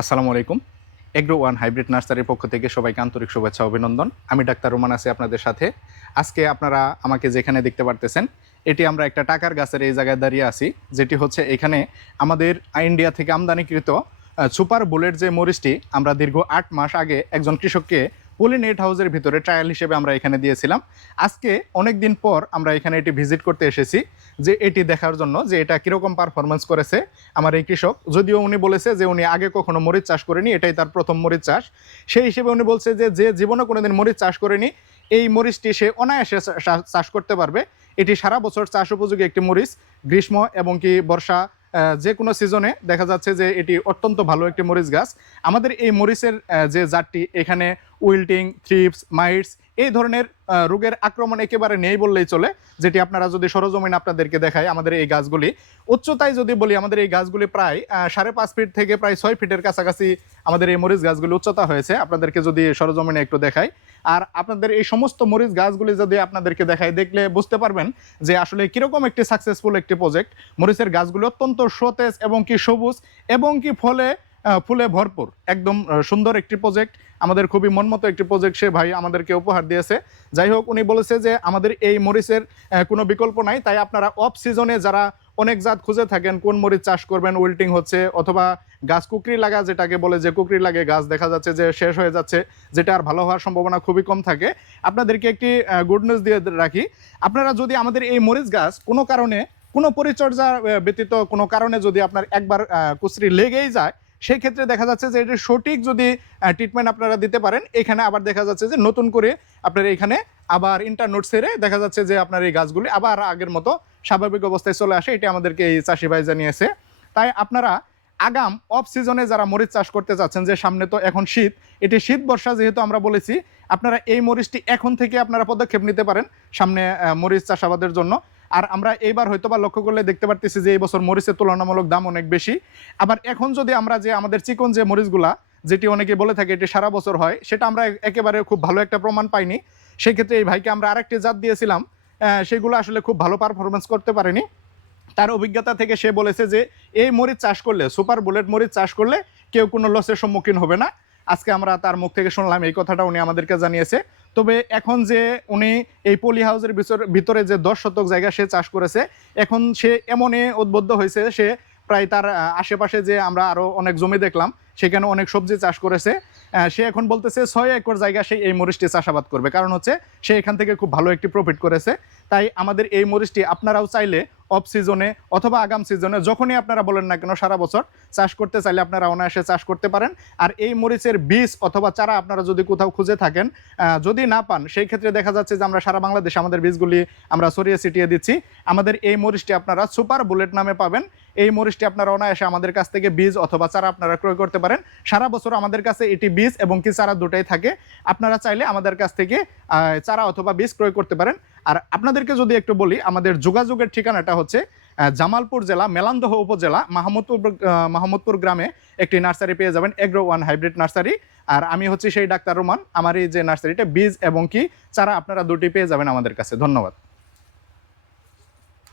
আসসালামু আলাইকুম। Agro one hybrid নার্সারির পক্ষ থেকে সবাইকে আন্তরিক শুভেচ্ছা, অভিনন্দন। আমি ডাক্তার রোমান আছি আপনাদের সাথে। আজকে আপনারা আমাকে যেখানে দেখতে পারতেছেন, এটি আমরা একটা টাকার গাছের এই জায়গায় দাঁড়িয়ে আছি, যেটি হচ্ছে এখানে আমাদের ইন্ডিয়া থেকে আমদানিকৃত সুপার বুলেট যে মরিচটি আমরা দীর্ঘ আট মাস আগে একজন কৃষককে পলিনেট হাউসের ভিতরে ট্রায়াল হিসেবে আমরা এখানে দিয়েছিলাম। আজকে অনেক দিন পর আমরা এখানে এটি ভিজিট করতে এসেছি, যে এটি দেখার জন্য যে এটা কীরকম পারফরমেন্স করেছে আমার এই কৃষক। যদিও উনি বলেছে যে উনি আগে কখনো মরিচ চাষ করেনি, এটাই তার প্রথম মরিচ চাষ। সেই হিসেবে উনি বলছে যে যে জীবনে কোনোদিন মরিচ চাষ করেনি, এই মরিচটি সে অনায়াসে চাষ করতে পারবে। এটি সারা বছর চাষ উপযোগী একটি মরিচ, গ্রীষ্ম এবং কি বর্ষা যে কোনো সিজনে দেখা যাচ্ছে যে এটি অত্যন্ত ভালো একটি মরিচ গাছ। আমাদের এই মরিচের যে জাতটি এখানে উইল্টিং, থ্রিপস, মাইটস এই ধরনের রোগের আক্রমণ একেবারে নেই বললেই চলে, যেটি আপনারা যদি সরজমিন আপনাদেরকে দেখায় আমাদের এই গাছগুলি। উচ্চতায় যদি বলি, আমাদের এই গাছগুলি প্রায় সাড়ে পাঁচ ফিট থেকে প্রায় ছয় ফিটের কাছাকাছি আমাদের এই মরিচ গাছগুলি উচ্চতা হয়েছে, আপনাদেরকে যদি সরজমিনে একটু দেখাই। আর আপনাদের এই সমস্ত মরিচ গাছগুলি যদি আপনাদেরকে দেখাই, দেখলে বুঝতে পারবেন যে আসলে কীরকম একটি সাকসেসফুল একটি প্রজেক্ট মরিচের গাছগুলি অত্যন্ত সতেজ এবং কি সবুজ এবং কি ফলে ফুলে ভরপুর। একদম সুন্দর একটি প্রজেক্ট আমাদের খুবই মনমতো একটি প্রজেক্ট সে ভাই আমাদেরকে উপহার দিয়েছে। যাই হোক, উনি বলেছে যে আমাদের এই মরিচের কোনো বিকল্প নাই। তাই আপনারা অফ সিজনে যারা অনেক জাত খুঁজে থাকেন, কোন মরিচ চাষ করবেন উইল্টিং হচ্ছে, অথবা গাছ কুকরি লাগা যেটাকে বলে, যে কুকরি লাগে গাছ, দেখা যাচ্ছে যে শেষ হয়ে যাচ্ছে, যেটা আর ভালো হওয়ার সম্ভাবনা খুবই কম থাকে। আপনাদেরকে একটি গুড নিউজ দিয়ে রাখি। আপনারা যদি আমাদের এই মরিচ গাছ কোনো কারণে, কোনো পরিচর্যা ব্যতীত কোনো কারণে যদি আপনার একবার কুচরি লেগেই যায় সেই ক্ষেত্রে দেখা যাচ্ছে যে এটির সঠিক যদি ট্রিটমেন্ট আপনারা দিতে পারেন, এখানে আবার দেখা যাচ্ছে যে নতুন করে আপনার এখানে আবার ইন্টারনোট সেরে দেখা যাচ্ছে যে আপনার এই গাছগুলি আবার আগের মতো স্বাভাবিক অবস্থায় চলে আসে। এটি আমাদেরকে এই চাষি ভাই জানিয়েছে। তাই আপনারা আগাম অফ সিজনে যারা মরিচ চাষ করতে চাচ্ছেন, যে সামনে তো এখন শীত, এটি শীত বর্ষা যেহেতু আমরা বলেছি, আপনারা এই মরিচটি এখন থেকে আপনারা পদক্ষেপ নিতে পারেন সামনে মরিচ চাষাবাদের জন্য। আর আমরা এইবার হয়তো বা লক্ষ্য করলে দেখতে পারতেছি যে এই বছর মরিচের তুলনামূলক দাম অনেক বেশি। আবার এখন যদি আমরা যে আমাদের চিকন যে মরিচগুলা, যেটি অনেকে বলে থাকে এটি সারা বছর হয়, সেটা আমরা একেবারে খুব ভালো একটা প্রমাণ পাইনি। সেক্ষেত্রে এই ভাইকে আমরা আরেকটি জাত দিয়েছিলাম সেগুলো আসলে খুব ভালো পারফরমেন্স করতে পারেনি। তার অভিজ্ঞতা থেকে সে বলেছে যে এই মরিচ চাষ করলে, সুপার বুলেট মরিচ চাষ করলে কেউ কোনো লসের সম্মুখীন হবে না। আজকে আমরা তার মুখ থেকে শুনলাম, এই কথাটা উনি আমাদেরকে জানিয়েছে। তবে এখন যে উনি এই পলি হাউসের ভিতর- যে দশ শতক জায়গা সে চাষ করেছে, এখন সে এমনই উদ্বুদ্ধ হয়েছে, সে প্রায় তার আশেপাশে যে আমরা আরও অনেক জমি দেখলাম, সেখানে অনেক সবজি চাষ করেছে। সে এখন বলতেছে, ছয় একর জায়গা সে এই মরিচটি চাষাবাদ করবে। কারণ হচ্ছে, সে এখান থেকে খুব ভালো একটি প্রফিট করেছে। তাই আমাদের এই মরিচটি আপনারাও চাইলে অফ সিজনে অথবা আগাম সিজনে যখনই আপনারা বলেন না কেন, সারা বছর চাষ করতে চাইলে আপনারা অনায়াসে চাষ করতে পারেন। আর এই মরিচের বীজ অথবা চারা আপনারা যদি কোথাও খুঁজে থাকেন যদি না পান, সেই ক্ষেত্রে দেখা যাচ্ছে যে আমরা সারা বাংলাদেশে আমাদের বীজগুলি আমরা ছড়িয়ে ছিটিয়ে দিচ্ছি। আমাদের এই মরিচটি আপনারা সুপার বুলেট নামে পাবেন। এই মরিচটি আপনারা অনায়াসে আমাদের কাছ থেকে বীজ অথবা চারা আপনারা ক্রয় করতে পারেন। সারা বছর আমাদের কাছে এটি বীজ এবং কি চারা দুটাই থাকে। আপনারা চাইলে আমাদের কাছ থেকে চারা অথবা বীজ ক্রয় করতে পারেন। আর আপনাদেরকে যদি একটু বলি, আমাদের যোগাযোগের ঠিকানাটা হচ্ছে জামালপুর জেলা, মেলান্দহ উপজেলা, মাহমুদপুর মাহমুদপুর গ্রামে একটি নার্সারি পেয়ে যাবেন এগ্রো ওয়ান হাইব্রিড নার্সারি আর আমি হচ্ছে সেই ডাক্তার রোমান। আমার এই যে নার্সারিটা বীজ এবং কি চারা আপনারা দুটি পেয়ে যাবেন আমাদের কাছে। ধন্যবাদ।